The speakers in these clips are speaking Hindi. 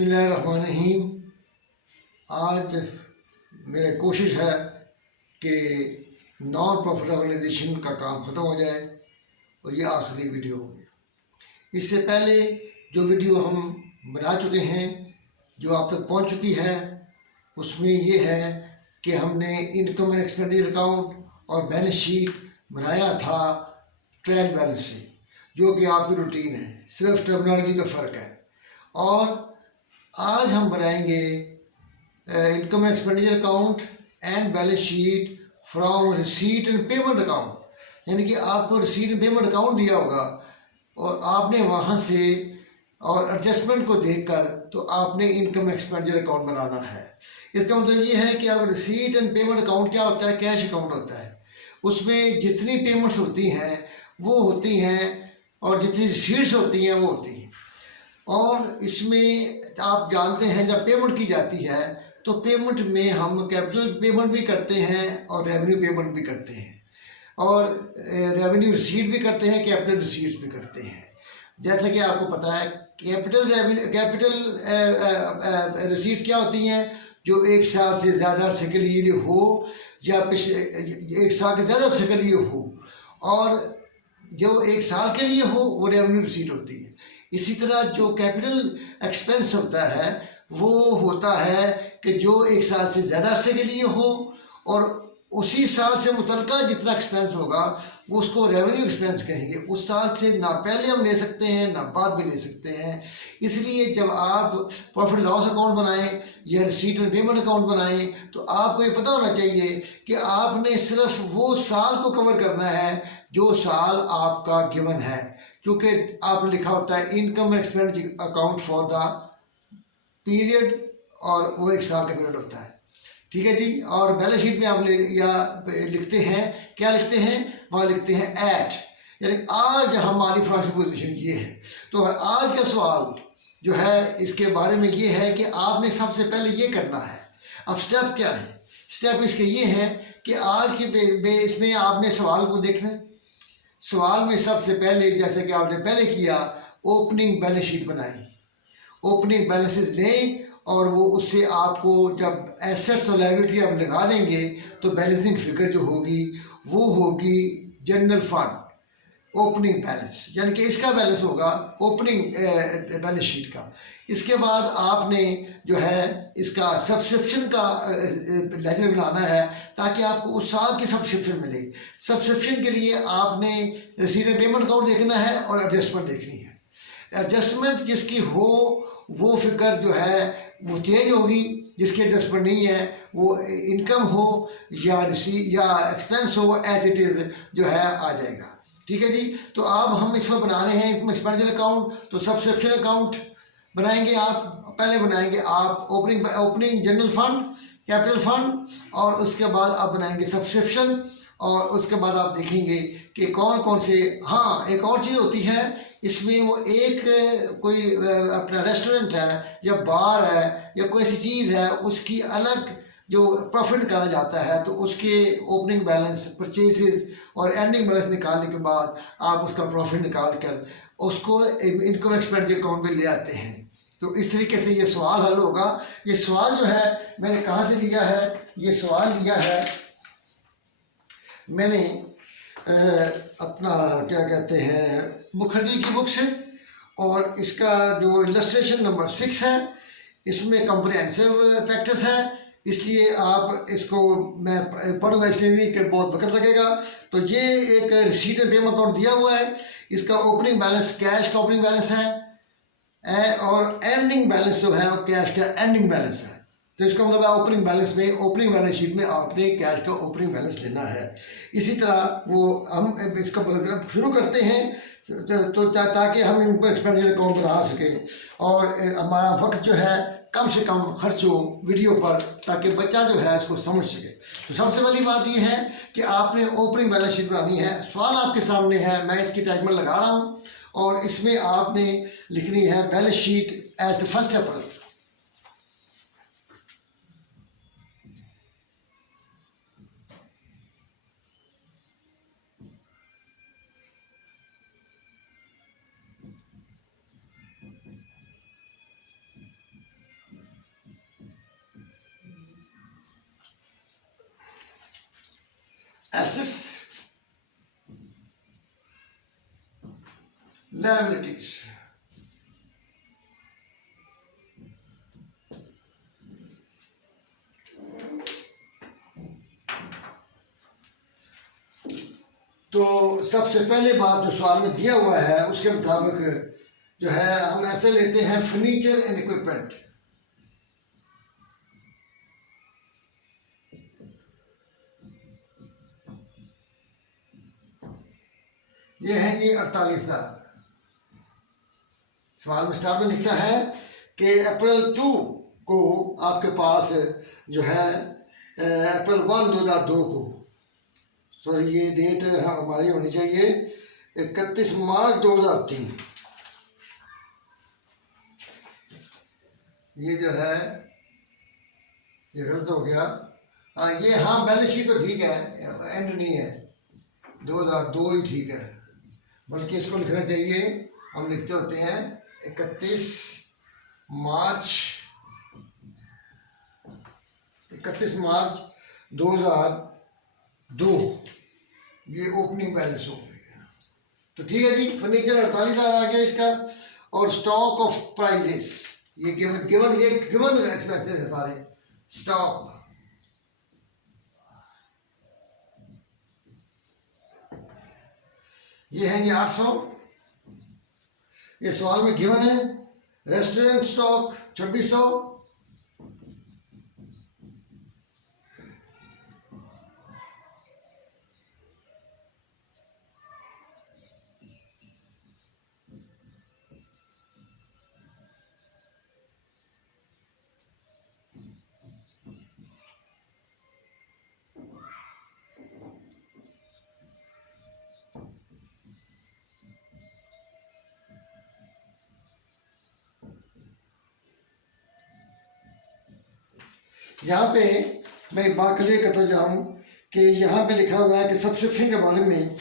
बिस्मिल्लाहिर्रहमानिर्रहीम। आज मेरी कोशिश है कि नॉन प्रॉफिट ऑर्गेनाइजेशन का काम ख़त्म हो जाए और ये आखिरी वीडियो होगी। इससे पहले जो वीडियो हम बना चुके हैं, जो आप तक पहुंच चुकी है, उसमें ये है कि हमने इनकम एंड एक्सपेंडिचर अकाउंट और बैलेंस शीट बनाया था ट्रायल बैलेंस से, जो कि आपकी रूटीन है, सिर्फ टर्मिनोलॉजी का फ़र्क है। और आज हम बनाएंगे income and expenditure account and balance sheet from receipt and payment account, यानी कि आपको रिसीट एंड पेमेंट अकाउंट दिया होगा और आपने वहाँ से और एडजस्टमेंट को देखकर तो आपने इनकम एक्सपेंडिचर अकाउंट बनाना है। इसका मतलब ये है कि अब रिसीट एंड पेमेंट अकाउंट क्या होता है? कैश अकाउंट होता है। उसमें जितनी पेमेंट्स होती हैं वो होती हैं और जितनी रिसीट्स होती हैं वो होती हैं। और इसमें आप जानते हैं जब पेमेंट की जाती है तो पेमेंट में हम कैपिटल पेमेंट भी करते हैं और रेवेन्यू पेमेंट भी करते हैं, और रेवेन्यू रिसीट भी करते हैं, कैपिटल रिसीट्स भी करते हैं। जैसा कि आपको पता है कैपिटल रिसीट्स क्या होती हैं? जो एक साल से ज़्यादा अरसे के लिए हो या पिछले एक साल से ज़्यादा अरसे के लिए हो, और जो एक साल के लिए हो वो रेवेन्यू रिसीट होती है। इसी तरह जो कैपिटल एक्सपेंस होता है वो होता है कि जो एक साल से ज़्यादा अरसे के लिए हो और उसी साल से मुतल्लिका जितना एक्सपेंस होगा वो उसको रेवेन्यू एक्सपेंस कहेंगे। उस साल से ना पहले हम ले सकते हैं ना बाद में ले सकते हैं। इसलिए जब आप प्रॉफिट लॉस अकाउंट बनाएं या रिसीट एंड पेमेंट अकाउंट बनाएं तो आपको ये पता होना चाहिए कि आपने सिर्फ वो साल को कवर करना है जो साल आपका गिवन है, क्योंकि आपने लिखा होता है income expenditure account for the period, और वो एक साल का पीरियड होता है। ठीक है जी। और बैलेंस शीट में आप लिखते हैं, क्या लिखते हैं? वहाँ लिखते हैं एट, यानी आज हमारी फाइनेंशियल पोजीशन ये है। तो आज का सवाल जो है इसके बारे में ये है कि आपने सबसे पहले ये करना है। अब स्टेप क्या है? स्टेप इसके ये हैं कि आज के बेस में आपने सवाल को देखना है। सवाल में सबसे पहले, जैसे कि आपने पहले किया, ओपनिंग बैलेंस शीट बनाई, ओपनिंग बैलेंसेस लें और वो उससे आपको जब एसेट्स और लायबिलिटी आप लगा देंगे तो बैलेंसिंग फिगर जो होगी वो होगी जनरल फंड ओपनिंग बैलेंस, यानी कि इसका बैलेंस होगा ओपनिंग बैलेंस शीट का। इसके बाद आपने जो है इसका सब्सक्रिप्शन का लेजर बनाना है ताकि आपको उस साल की सब्सक्रिप्शन मिले। सब्सक्रिप्शन के लिए आपने रिसीट एंड पेमेंट अकाउंट देखना है और एडजस्टमेंट देखनी है। एडजस्टमेंट जिसकी हो वो फिगर जो है वो चेंज होगी, जिसकी एडजस्टमेंट नहीं है वो इनकम हो या एक्सपेंस हो एज इट इज़ जो है आ जाएगा। ठीक है जी। तो अब हम इसमें बना रहे हैं इनकम एक्सपेंडिचर अकाउंट। तो सब्सक्रिप्शन अकाउंट बनाएंगे आप, पहले बनाएंगे आप opening general fund, capital fund, और उसके बाद आप बनाएंगे सब्सक्रिप्शन, और उसके बाद आप देखेंगे कि कौन कौन से। हाँ, एक और चीज़ होती है इसमें, वो एक कोई अपना रेस्टोरेंट है या बार है या कोई ऐसी चीज़ है उसकी अलग जो प्रॉफिट निकाला जाता है, तो उसके ओपनिंग बैलेंस, परचेजेस और एंडिंग बैलेंस निकालने के बाद आप उसका प्रॉफिट निकाल कर उसको इनकम एक्सपेंडिचर अकाउंट में ले आते हैं। तो इस तरीके से ये सवाल हल होगा। ये सवाल जो है मैंने कहाँ से लिया है? ये सवाल लिया है मैंने अपना क्या कहते हैं मुखर्जी की बुक से, और इसका जो इलस्ट्रेशन नंबर 6 है इसमें कंप्रिहेंसिव प्रैक्टिस है, इसलिए आप इसको मैं पढ़ूंगा इसलिए नहीं कि बहुत वक्त लगेगा। तो ये एक रिसीट एंड पेमेंट अकाउंट दिया हुआ है, इसका ओपनिंग बैलेंस कैश का ओपनिंग बैलेंस है और एंडिंग बैलेंस जो है वो कैश का एंडिंग बैलेंस है। तो इसका मतलब है ओपनिंग बैलेंस में, ओपनिंग बैलेंस शीट में आपने कैश का ओपनिंग बैलेंस लेना है। इसी तरह वो हम इसका शुरू करते हैं तो ताकि हम इनको एक्सपेंडिचर अकाउंट बना सकें और हमारा वक्त जो है कम से कम खर्च हो वीडियो पर, ताकि बच्चा जो है इसको समझ सके। तो सबसे पहली बात ये है कि आपने ओपनिंग बैलेंस शीट बनानी है। सवाल आपके सामने है, मैं इसकी टाइमर लगा रहा हूँ, और इसमें आपने लिखनी है balance sheet as the 1 April. Assets, liabilities. तो सबसे पहले बात जो सवाल में दिया हुआ है उसके मुताबिक जो है हम ऐसे लेते हैं फर्नीचर एंड इक्विपमेंट। ये है जी 48,000। सवाल में स्टार्ट में लिखता है कि अप्रैल 2 को आपके पास जो है अप्रैल 1 2002 को, सॉरी ये डेट हमारी होनी चाहिए 31 मार्च 2003। ये जो है ये गलत हो गया। ये हाँ बैलेंस शीट तो ठीक है, एंड नहीं है, 2002 ही ठीक है, बल्कि इसको लिखना चाहिए, हम लिखते होते हैं 31 मार्च 2002, ये ओपनिंग बैलेंस हो गया। तो ठीक है जी, फर्नीचर 48,000 आ गया इसका। और स्टॉक ऑफ प्राइजेस, ये गिवन एक्सपेंसेस है सारे। स्टॉक ये है जी 800, ये सवाल में गिवन है। रेस्टोरेंट स्टॉक 2600, यहाँ पे मैं एक बात क्लियर करता जाऊँ कि यहाँ पे लिखा हुआ है कि सब्सक्रिप्शन के बारे में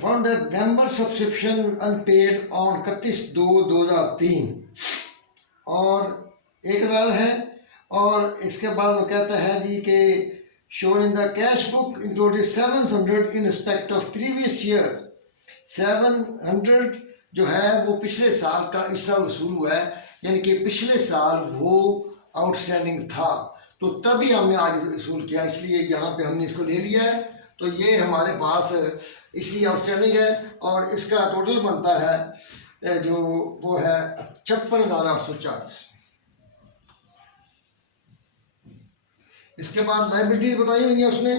found that member subscription unpaid on 31/2/2003 और 1,000 है। और इसके बाद वो कहता है जी कि shown in the cash book included 700 in respect of previous year। 700 जो है वो पिछले साल का इस साल वसूल हुआ है, यानी कि पिछले साल वो आउटस्टैंडिंग था, तो तभी हमने आज वसूल किया, इसलिए यहाँ पे हमने इसको ले लिया है। तो ये हमारे पास इसलिए आउटस्टैंडिंग है और इसका टोटल बनता है जो वो है 56,840। इसके बाद लाइबिलिटी बताई हुई है उसने,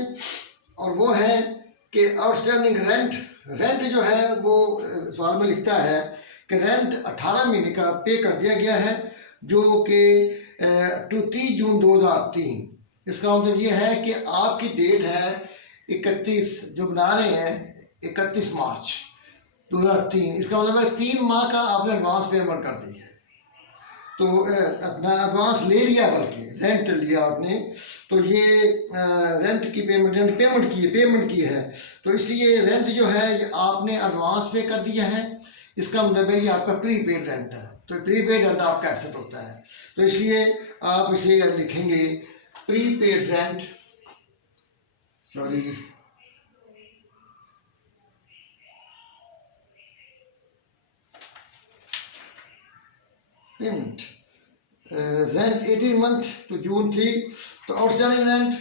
और वो है कि आउटस्टैंडिंग रेंट जो है वो सवाल में लिखता है कि रेंट 18 महीने का पे कर दिया गया है, जो कि 30 जून 2003। इसका मतलब ये है कि आपकी डेट है 31, जो बना रहे हैं 31 मार्च 2003। इसका मतलब है 3 माह का आपने एडवांस पेमेंट कर दी है, तो अपना एडवांस ले लिया, बल्कि रेंट लिया आपने, तो ये रेंट की पेमेंट की है, तो इसलिए रेंट जो है ये आपने एडवांस पे कर दिया है। इसका मतलब है ये आपका प्रीपेड रेंट है, तो प्रीपेड रेंट आपका एसेट होता है, तो इसलिए आप इसे लिखेंगे prepaid rent, sorry payment rent 18 month to June 3, तो आउटस्टैंडिंग रेंट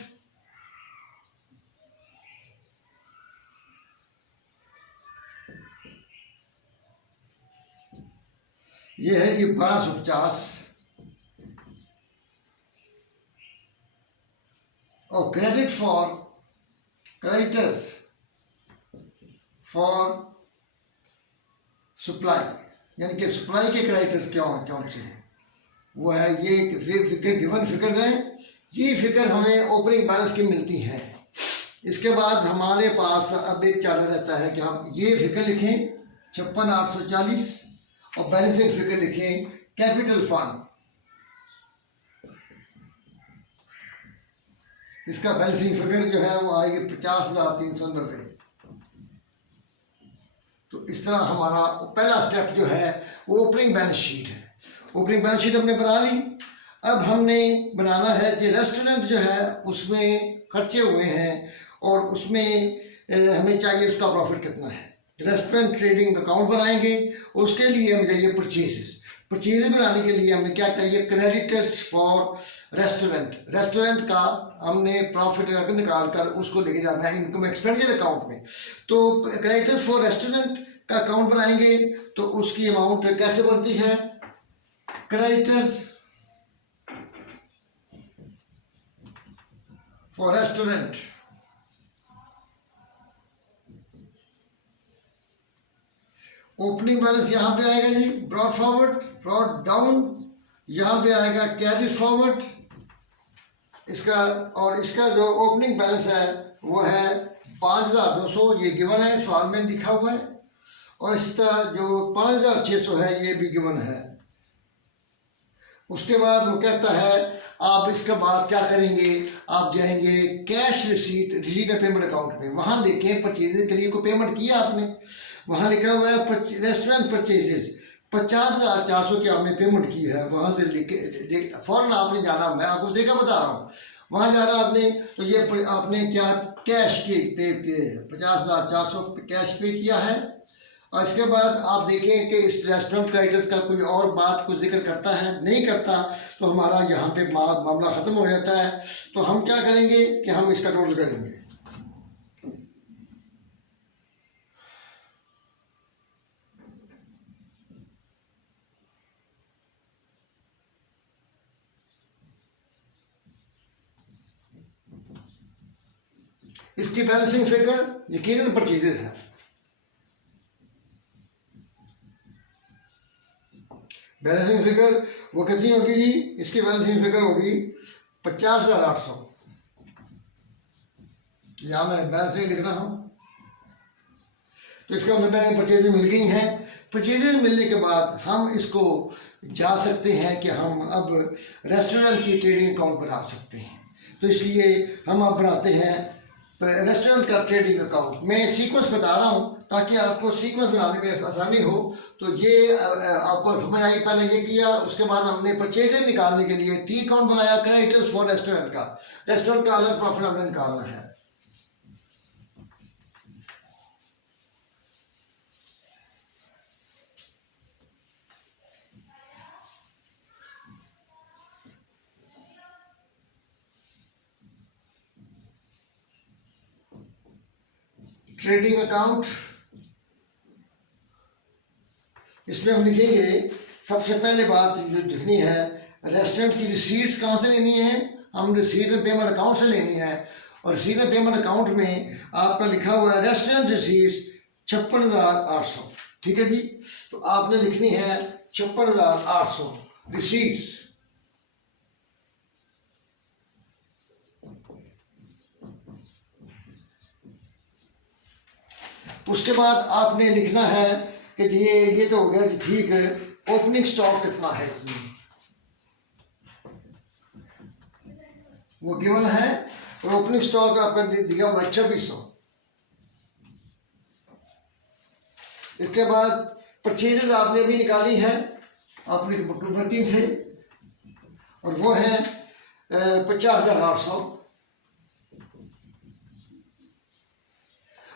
ये है जी 1250। और credit for creditors for supply, यानी कि सप्लाई के क्रेडिटर्स कौन से हैं, वो है ये फिगर, गिवन फिगर है, ये फिगर हमें ओपनिंग बैलेंस की मिलती है। इसके बाद हमारे पास अब एक चार्टर रहता है कि हम ये फिगर लिखें 56,840 और बैलेंसिंग फिगर लिखें कैपिटल फंड। इसका बैलेंसिंग फिगर जो है वो आएगी 50,390। तो इस तरह हमारा पहला स्टेप जो है वो ओपनिंग बैलेंस शीट है। ओपनिंग बैलेंस शीट हमने बना ली। अब हमने बनाना है कि रेस्टोरेंट जो है उसमें खर्चे हुए हैं और उसमें हमें चाहिए उसका प्रॉफिट कितना है। रेस्टोरेंट ट्रेडिंग अकाउंट बनाएंगे, उसके लिए हमें चाहिए परचेजेस बनाने के लिए हमें क्या चाहिए, क्रेडिटर्स फॉर रेस्टोरेंट का हमने प्रॉफिट निकाल कर उसको लेके जाना है इनकम एक्सपेंडिचर अकाउंट में। तो क्रेडिटर्स फॉर रेस्टोरेंट का अकाउंट बनाएंगे तो उसकी अमाउंट कैसे बनती है, creditors for restaurant opening balance यहाँ पे आएगा जी, ब्रॉड फॉरवर्ड, ब्रॉड डाउन, यहाँ पे आएगा कैरी फॉरवर्ड इसका, और इसका जो ओपनिंग बैलेंस है वो है 5200, ये गिवन है, सवाल में लिखा हुआ है। और इसका जो 5600 है ये भी गिवन है। उसके बाद वो कहता है आप इसके बाद क्या करेंगे, आप जाएंगे cash receipt and payment account में, वहाँ देखें परचेज के लिए कोई पेमेंट किया आपने, वहाँ लिखा हुआ है रेस्टोरेंट परचेजेस 50,400 की आपने पेमेंट की है। वहाँ से लिखे फौरन आपने जाना, मैं आपको देखा बता रहा हूँ, वहाँ जाना आपने, तो ये आपने क्या कैश पे 50,400 कैश पे किया है। और इसके बाद आप देखें कि इस रेस्टोरेंट क्रेडिटर्स का कोई और बात को जिक्र करता है, नहीं करता, तो हमारा यहाँ पे मामला ख़त्म हो जाता है। तो हम क्या करेंगे कि हम इसका टोटल करेंगे। इसकी बैलेंसिंग फिगर यकीनन परचेजेस है। बैलेंसिंग फिगर वो कितनी होगी जी, इसकी बैलेंसिंग फिगर होगी 50,800। यहाँ मैं बैलेंसिंग लिख रहा हूँ। तो इसका मतलब है परचेजेज मिल गई हैं। परचेजेज मिलने के बाद हम इसको जा सकते हैं कि हम अब रेस्टोरेंट की ट्रेडिंग अकाउंट बना सकते हैं। तो इसलिए हम अब बनाते हैं रेस्टोरेंट का ट्रेडिंग अकाउंट। मैं सीक्वेंस बता रहा हूँ ताकि आपको सीक्वेंस बनाने में आसानी हो। तो ये आपको समझ आई, पहले ये किया, उसके बाद हमने परचेजेज निकालने के लिए टी अकाउंट बनाया, क्रेडिटर्स फॉर रेस्टोरेंट का अलग प्रॉफिट हमने निकालना है। ट्रेडिंग अकाउंट, इसमें हम लिखेंगे सबसे पहले बात जो लिखनी है, रेस्टोरेंट की रिसीट्स कहाँ से लेनी है, हम रिसीट एंड पेमेंट अकाउंट से लेनी है। और रिसीट एंड पेमेंट अकाउंट में आपका लिखा हुआ है रेस्टोरेंट रिसीट्स 56,800, ठीक है जी। तो आपने लिखनी है 56,800 रिसीट्स। उसके बाद आपने लिखना है कि ये तो हो गया जी, ठीक है। ओपनिंग स्टॉक कितना है इसमें वो गिवन है, और ओपनिंग स्टॉक आपका दिया हुआ 2600। इसके बाद परचेजेज आपने भी निकाली है अपनी वर्किंग से, और वो है 50,800।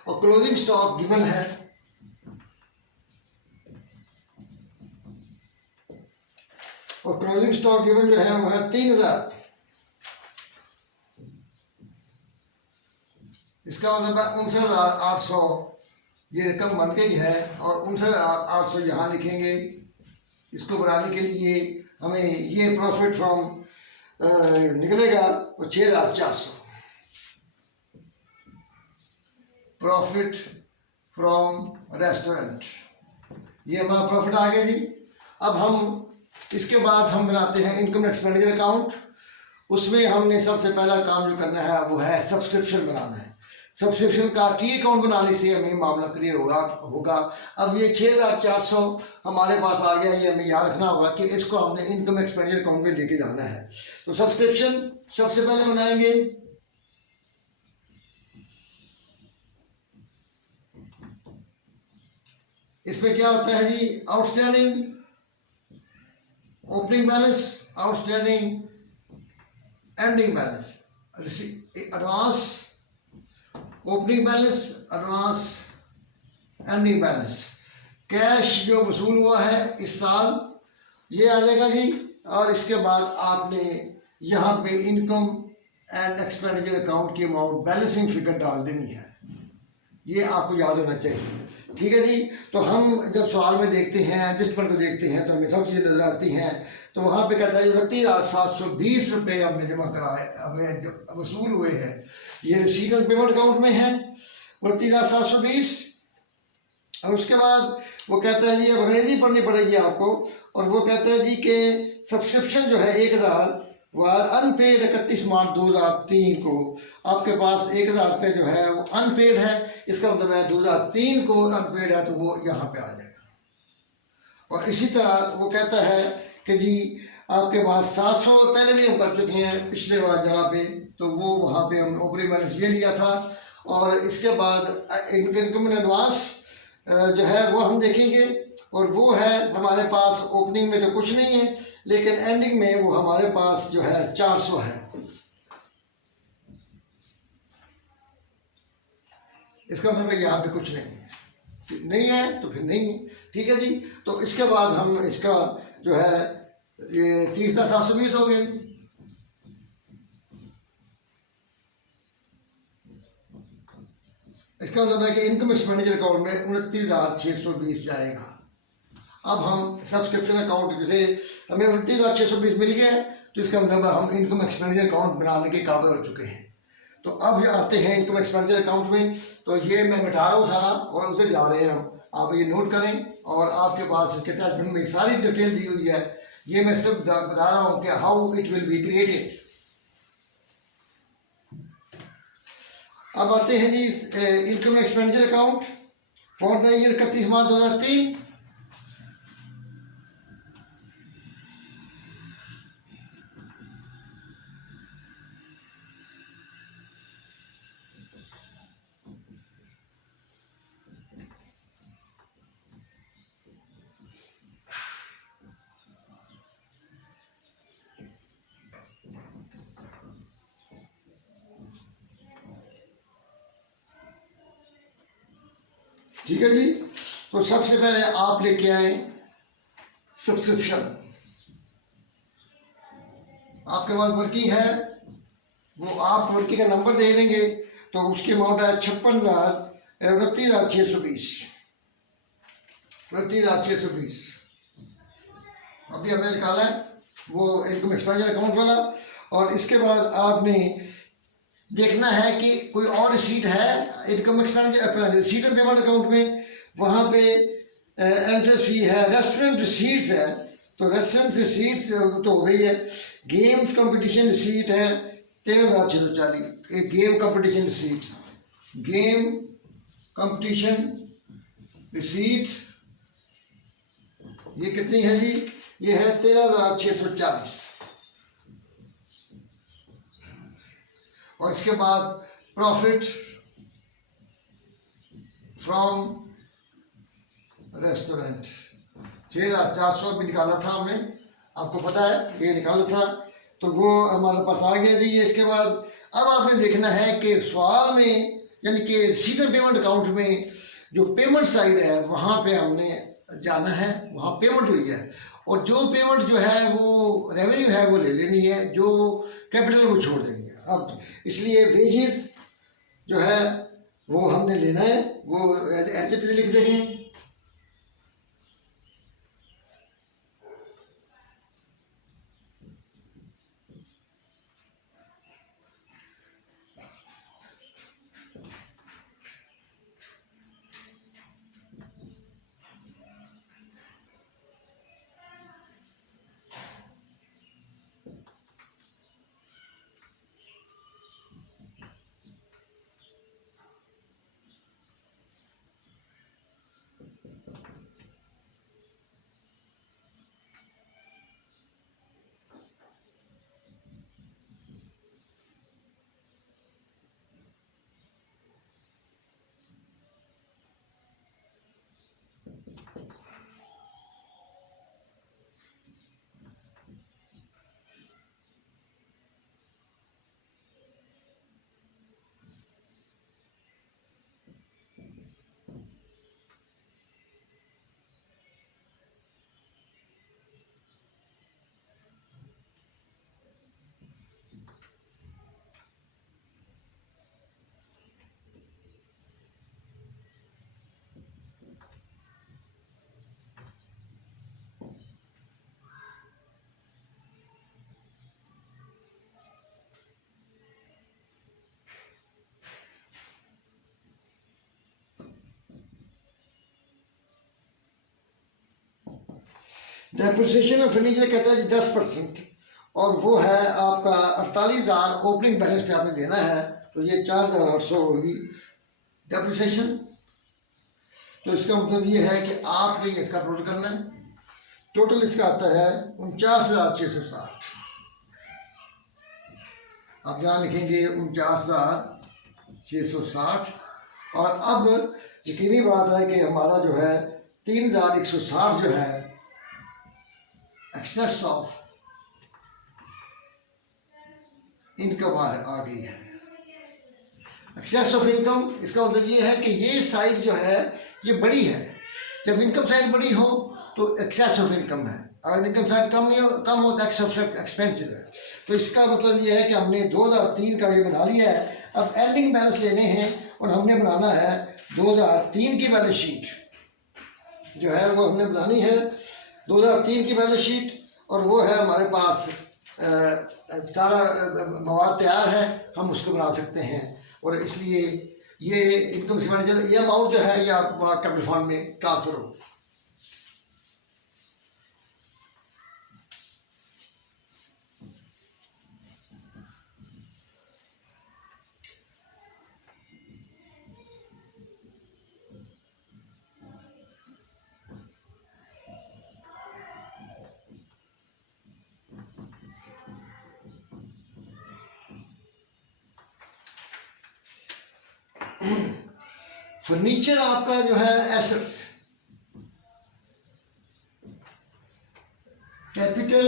और क्लोजिंग स्टॉक गिवन है, और क्लोजिंग स्टॉक गिवन जो है वो है 3,000। इसका मतलब है 59,800 ये रकम बन गई है, और 59,800 यहाँ लिखेंगे। इसको बनाने के लिए हमें ये प्रॉफिट फ्रॉम निकलेगा वो 6,400। प्रॉफिट फ्रॉम रेस्टोरेंट, ये हमारा प्रॉफिट आ गया जी। अब हम इसके बाद हम बनाते हैं इनकम एक्सपेंडिचर अकाउंट। उसमें हमने सबसे पहला काम जो करना है वो है सब्सक्रिप्शन बनाना है। सब्सक्रिप्शन का टी अकाउंट बनाने से हमें मामला क्लियर होगा। अब ये 6,400 हमारे पास आ गया, ये हमें याद रखना होगा कि इसको हमने इनकम एक्सपेंडिचर अकाउंट में लेके जाना है। तो सब्सक्रिप्शन सबसे पहले बनाएंगे। इसमें क्या होता है जी, outstanding, opening balance, outstanding, ending balance, advance, opening balance, advance, ending balance. Cash जो वसूल हुआ है इस साल ये आ जाएगा जी। और इसके बाद आपने यहाँ पे इनकम एंड एक्सपेंडिचर अकाउंट की अमाउंट बैलेंसिंग फिगर डाल देनी है, ये आपको याद होना चाहिए। ठीक है जी। तो हम जब सवाल में देखते हैं, एडजस्टमेंट को देखते हैं, तो हमें सब चीज़ें नजर आती हैं। तो वहाँ पे कहता है 29,720 रुपये हमने जमा कराए, हमें जब वसूल हुए हैं, ये रिसीट एंड पेमेंट अकाउंट में है 29,720। और उसके बाद वो कहता है जी, अब अंग्रेजी पढ़नी पड़ेगी आपको, और वो कहता है जी कि सब्सक्रिप्शन जो है 1,000 अनपेड 31 मार्च 2003 को आपके पास 1,000 रुपये जो है वो अनपेड है। इसका मतलब है 2003 को अनपेड है, तो वो यहाँ पे आ जाएगा। और इसी तरह वो कहता है कि जी आपके पास 700 पहले भी हम कर चुके हैं पिछले बार जगह पे, तो वो वहाँ पे हम ओपनिंग बैलेंस ये लिया था। और इसके बाद इनकम इन एडवांस जो है वो हम देखेंगे, और वो है हमारे पास ओपनिंग में तो कुछ नहीं है, लेकिन एंडिंग में वो हमारे पास जो है 400 है। इसका मतलब यहाँ पे कुछ नहीं है तो फिर नहीं है। ठीक है जी। तो इसके बाद हम इसका जो है ये 30,720 हो गए। इसका मतलब है कि इनकम एक्सपेंडिचर अकाउंट में 29,620 जाएगा। अब हम सब्सक्रिप्शन अकाउंट से हमें 29,620 मिल गया है, तो इसका मतलब हम इनकम एक्सपेंडिचर अकाउंट बनाने के काबिल हो चुके हैं। तो अब जो आते हैं इनकम एक्सपेंडिचर अकाउंट में, तो ये मैं मिटा रहा हूँ सारा और उसे जा रहे हैं हम, आप ये नोट करें। और आपके पास इसके अटैचमेंट में सारी डिटेल दी हुई है, ये मैं सिर्फ बता रहा हूँ कि how it will be created. अब आते हैं जी income expenditure account for the year 31 March 2003। ठीक है जी। तो सबसे पहले आप लेके आए सब्सक्रिप्शन, आपके पास वर्किंग है, वो आप वर्किंग का नंबर दे देंगे, तो उसकी अमाउंट है 29,620। 29,620 अभी हमने निकाला है वो इनकम एक्सपेंडिचर अकाउंट वाला। और इसके बाद आपने देखना है कि कोई और रिसीट है income expenditure receipt and payment account में, वहाँ पे एंट्रेंस फी है, रेस्टोरेंट रिसीट्स है, तो रेस्टोरेंट रिसीट्स तो हो गई है। गेम्स कंपटीशन रिसीट है 13,640, एक game competition receipt, game competition receipt ये कितनी है जी, ये है 13,640। और इसके बाद प्रॉफिट फ्रॉम रेस्टोरेंट 6,400 भी निकाला था हमने, आपको पता है ये निकाला था, तो वो हमारे पास आ गया जी। इसके बाद अब आपने देखना है कि सवाल में यानी कि रिसीट एंड पेमेंट अकाउंट में जो पेमेंट साइड है वहाँ पे हमने जाना है, वहाँ पेमेंट हुई है, और जो पेमेंट जो है वो रेवेन्यू है वो ले लेनी है, जो कैपिटल वो छोड़ देनी है। अब इसलिए वेजेस जो है वो हमने लेना है, वो एज इट इज लिख देंगे। डेप्रिसिएशन ऑफ फर्नीचर कहता है 10%, और वो है आपका 48,000 ओपनिंग बैलेंस पे आपने देना है, तो ये 4,800 होगी डेप्रिसिएशन। तो इसका मतलब ये है कि आपने इसका टोटल करना है। टोटल इसका आता है 49,660। आप यहाँ लिखेंगे 49,660। और अब यकीनी बात है कि हमारा जो है 3,160 जो है एक्सेस ऑफ इनकम आ गई है। एक्सेस ऑफ इनकम इसका मतलब ये है कि ये साइड जो है ये बड़ी है। जब इनकम साइड बड़ी हो तो एक्सेस ऑफ इनकम है, अगर इनकम साइड कम हो तो एक्सेस ऑफ एक्सपेंसिव है। तो इसका मतलब ये है कि हमने 2003 का ये बना लिया है। अब एंडिंग बैलेंस लेने हैं और हमने बनाना है 2003 की बैलेंस शीट जो है वो हमने बनानी है 2003 की बैलेंस शीट, और वो है हमारे पास सारा मवाद तैयार है, हम उसको बना सकते हैं। और इसलिए ये इनकम से ये अमाउंट जो है ये कैपिटल फंड में ट्रांसफर हो। फर्नीचर आपका जो है assets, capital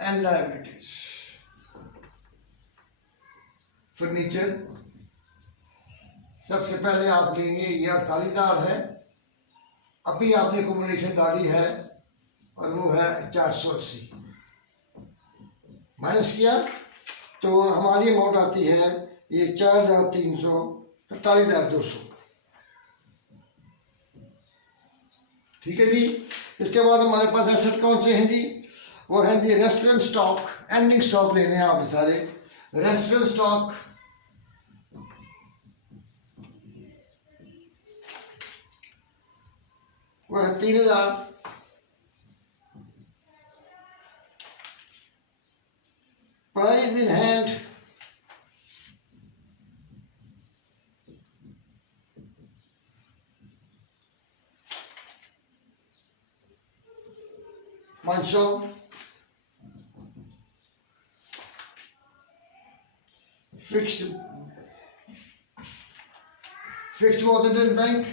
and liabilities. Furniture सबसे पहले आप लेंगे, ये 48,000 है, अभी आपने कम्युनिकेशन डाली है और वो है 480 माइनस किया तो हमारी अमाउंट आती है ये 4,300, 47,200। ठीक है जी। इसके बाद हमारे पास एसेट कौन से हैं जी? वो हैं जी रेस्टोरेंट स्टॉक, एंडिंग स्टॉक लेने हैं आपने सारे। रेस्टोरेंट स्टॉक वो है 3,000। Price in hand $500। Fixed deposit in bank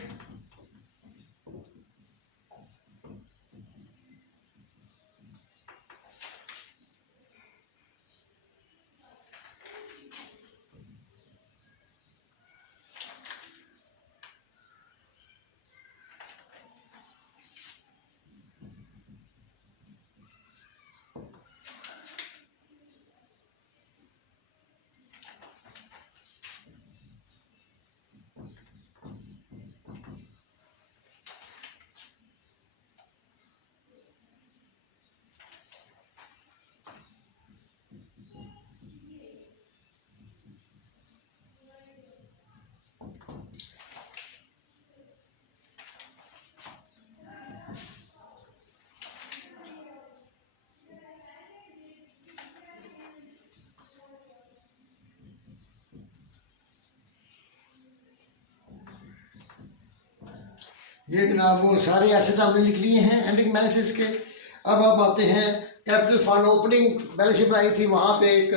ये जनाब वो सारे एसेट हमने लिख लिए हैं एंडिंग बैलेंसेस के। अब आप आते हैं capital fund. Opening balance sheet बनाई थी, वहां पे एक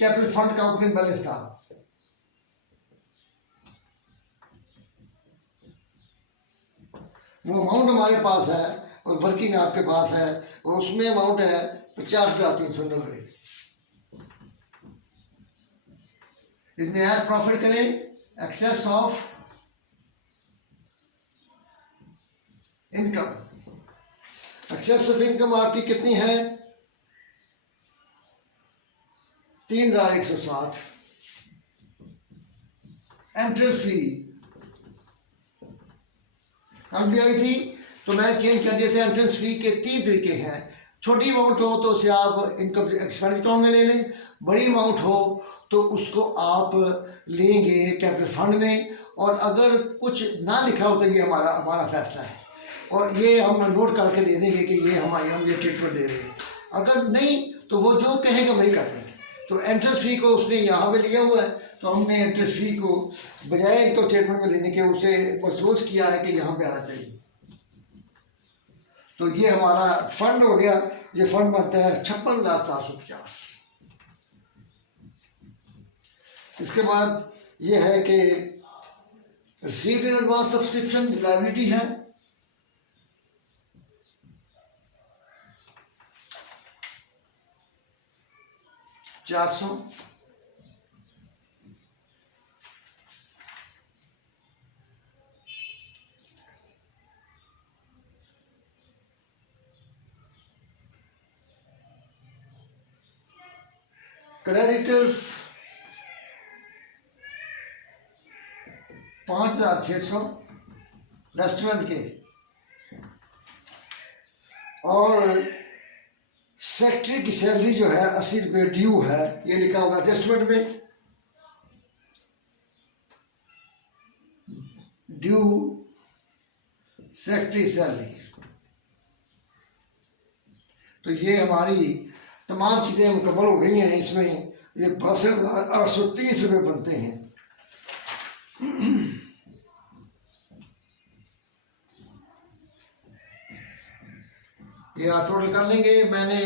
कैपिटल फंड का ओपनिंग बैलेंस था। वो अमाउंट हमारे पास है और वर्किंग आपके पास है, और उसमें अमाउंट है 50,390। इसमें ऐड प्रॉफिट करें, excess of income. Excess of income आपकी कितनी है? 3,160। एंट्रेंस फी कल भी आई थी तो मैं चेंज कर दिए थे। एंट्रेंस फी के 3 तरीके हैं। छोटी अमाउंट हो तो उसे आप इनकम एक्सपेंस अकाउंट में ले लें, बड़ी अमाउंट हो तो उसको आप लेंगे कैपिटल फंड में। और अगर कुछ ना लिखा हो तो ये हमारा फैसला है। और ये हम नोट करके दे देंगे कि ये हमारे हम ये ट्रीटमेंट दे रहे हैं। अगर नहीं तो वो जो कहेगा वही कर देंगे। तो एंट्रेंस फी को उसने यहाँ पे लिया हुआ है, तो हमने एंट्रेंस फी को बजाय इनको ट्रीटमेंट में लेने के उसे महसूस किया है कि यहाँ पे आना चाहिए। तो ये हमारा फंड हो गया। ये फंड बनता है 56,750। इसके बाद ये है कि received in advance subscription liability है, $400। क्रेडिटर्स 5,600 रेस्टोरेंट के, और सेक्रेटरी की सैलरी जो है 80 रुपये ड्यू है, ये लिखा हुआ है टेस्टमेंट में, ड्यू सेक्रेटरी सैलरी। तो ये हमारी तमाम चीज़ें मुकम्मल हो गई हैं। इसमें ये 62,830 रुपये बनते हैं। ये आप टोटल कर लेंगे। मैंने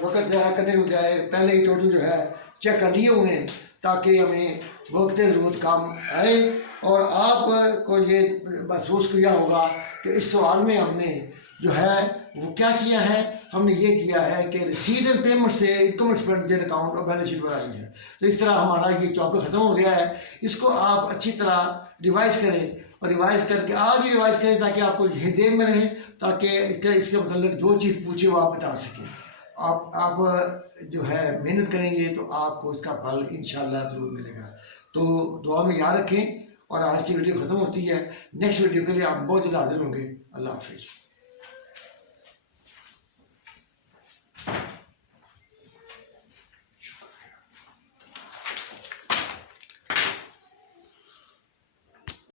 वक्त ज़ाया करने के बजाय पहले ही टोटल जो है चेक कर लिए हुए हैं, ताकि हमें वक्त ज़रूरत काम आए। और आपको ये महसूस किया होगा कि इस सवाल में हमने जो है वो क्या किया है, हमने ये किया है कि रिसीट एंड पेमेंट से इनकम एक्सपेंडिचर अकाउंट और बैलेंस शीट बनाई है। तो इस तरह हमारा ये टॉपिक ख़त्म हो गया है। इसको आप अच्छी तरह रिवाइज़ करें, और रिवाइज़ करके आज ही रिवाइज़ करें ताकि आपको जेहन में रहे, ताकि इसके मतलब जो चीज़ पूछे वो आप बता सकें। आप जो है मेहनत करेंगे तो आपको इसका फल इंशाल्लाह ज़रूर मिलेगा। तो दुआ में याद रखें। और आज की वीडियो ख़त्म होती है। नेक्स्ट वीडियो के लिए आप बहुत जल्द हाजिर होंगे। अल्लाह हाफिज़।